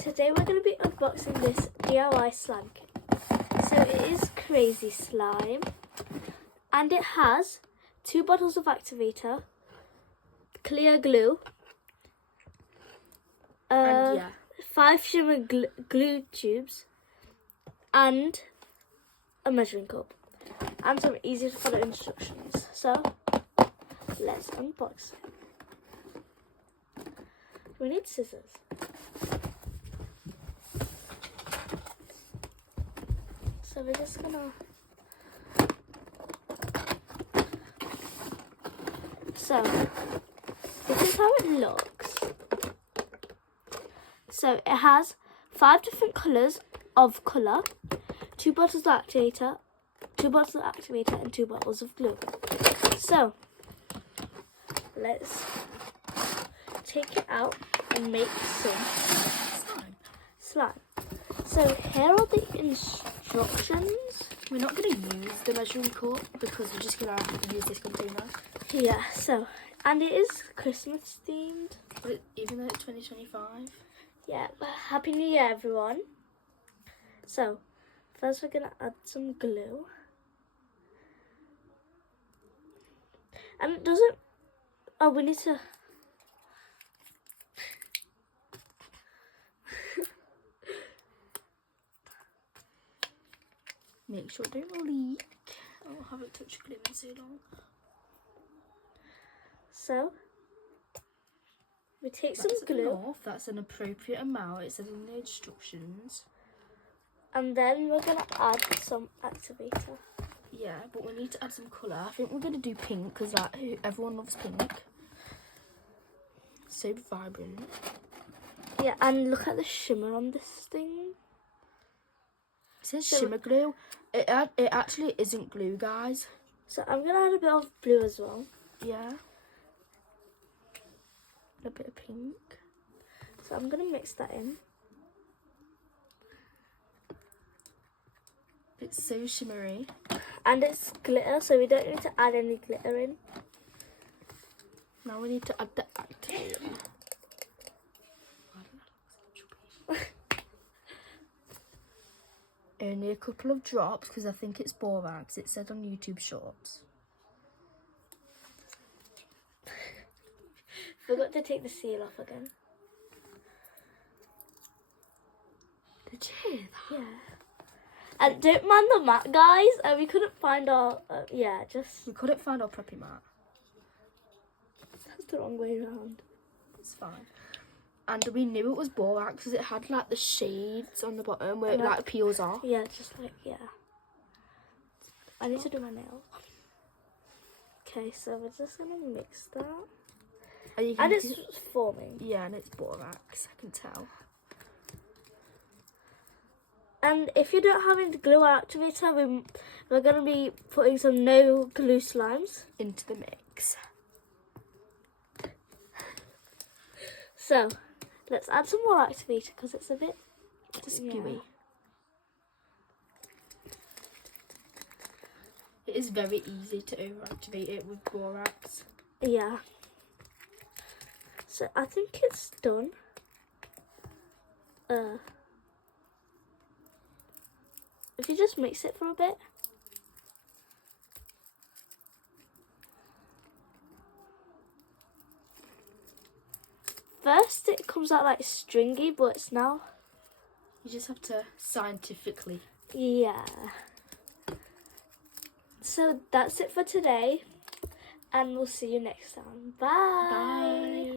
Today we're going to be unboxing this DIY slime kit. So it is Crazy Slime, and it has 2 bottles of activator, clear glue, and 5 shimmer glue tubes, and a measuring cup, and some easy to follow instructions. So let's unbox it. We need scissors. So we're just gonna. So this is how it looks. So it has 5 different colours of colour, 2 bottles of activator, and 2 bottles of glue. So let's take it out and make some slime. So here are the instructions. We're not going to use the measuring cup because we're just going to have to use this container. Yeah, so, and it is Christmas themed. But even though it's 2025. Yeah, but Happy New Year, everyone. So, first we're going to add some glue. And it doesn't, oh, we need to, Make sure it don't leak. Oh, I haven't touched glue in so long. so, we take some That's glue. enough. That's an appropriate amount. It says in the instructions. And then we're going to add some activator. Yeah, but we need to add some colour. I think we're going to do pink because like, everyone loves pink. So vibrant. Yeah, and look at the shimmer on this thing. It says shimmer glue. It actually isn't glue, guys. So I'm going to add a bit of blue as well. Yeah. A bit of pink. So I'm going to mix that in. It's so shimmery. And it's glitter, so we don't need to add any glitter in. Now we need to add the activator. Only a couple of drops because I think it's borax. It said on YouTube Shorts. Forgot to take the seal off again. Did you hear that? Yeah. And don't mind the mat, guys. We couldn't find our, We couldn't find our preppy mat. That's the wrong way around. It's fine. And we knew it was borax because it had like the shades on the bottom where it like peels off. Yeah, just like, yeah. I need to do my nails. Okay, so we're just going to mix that. And it's forming. Yeah, and it's borax, I can tell. And if you don't have any glue or activator, we're going to be putting some no glue slimes into the mix. So, let's add some more activator because it's a bit spewy. It is very easy to overactivate it with borax. Yeah. So I think it's done. If you just mix it for a bit. First it comes out like stringy, but it's now. You just have to scientifically. Yeah. So that's it for today. And we'll see you next time. Bye. Bye.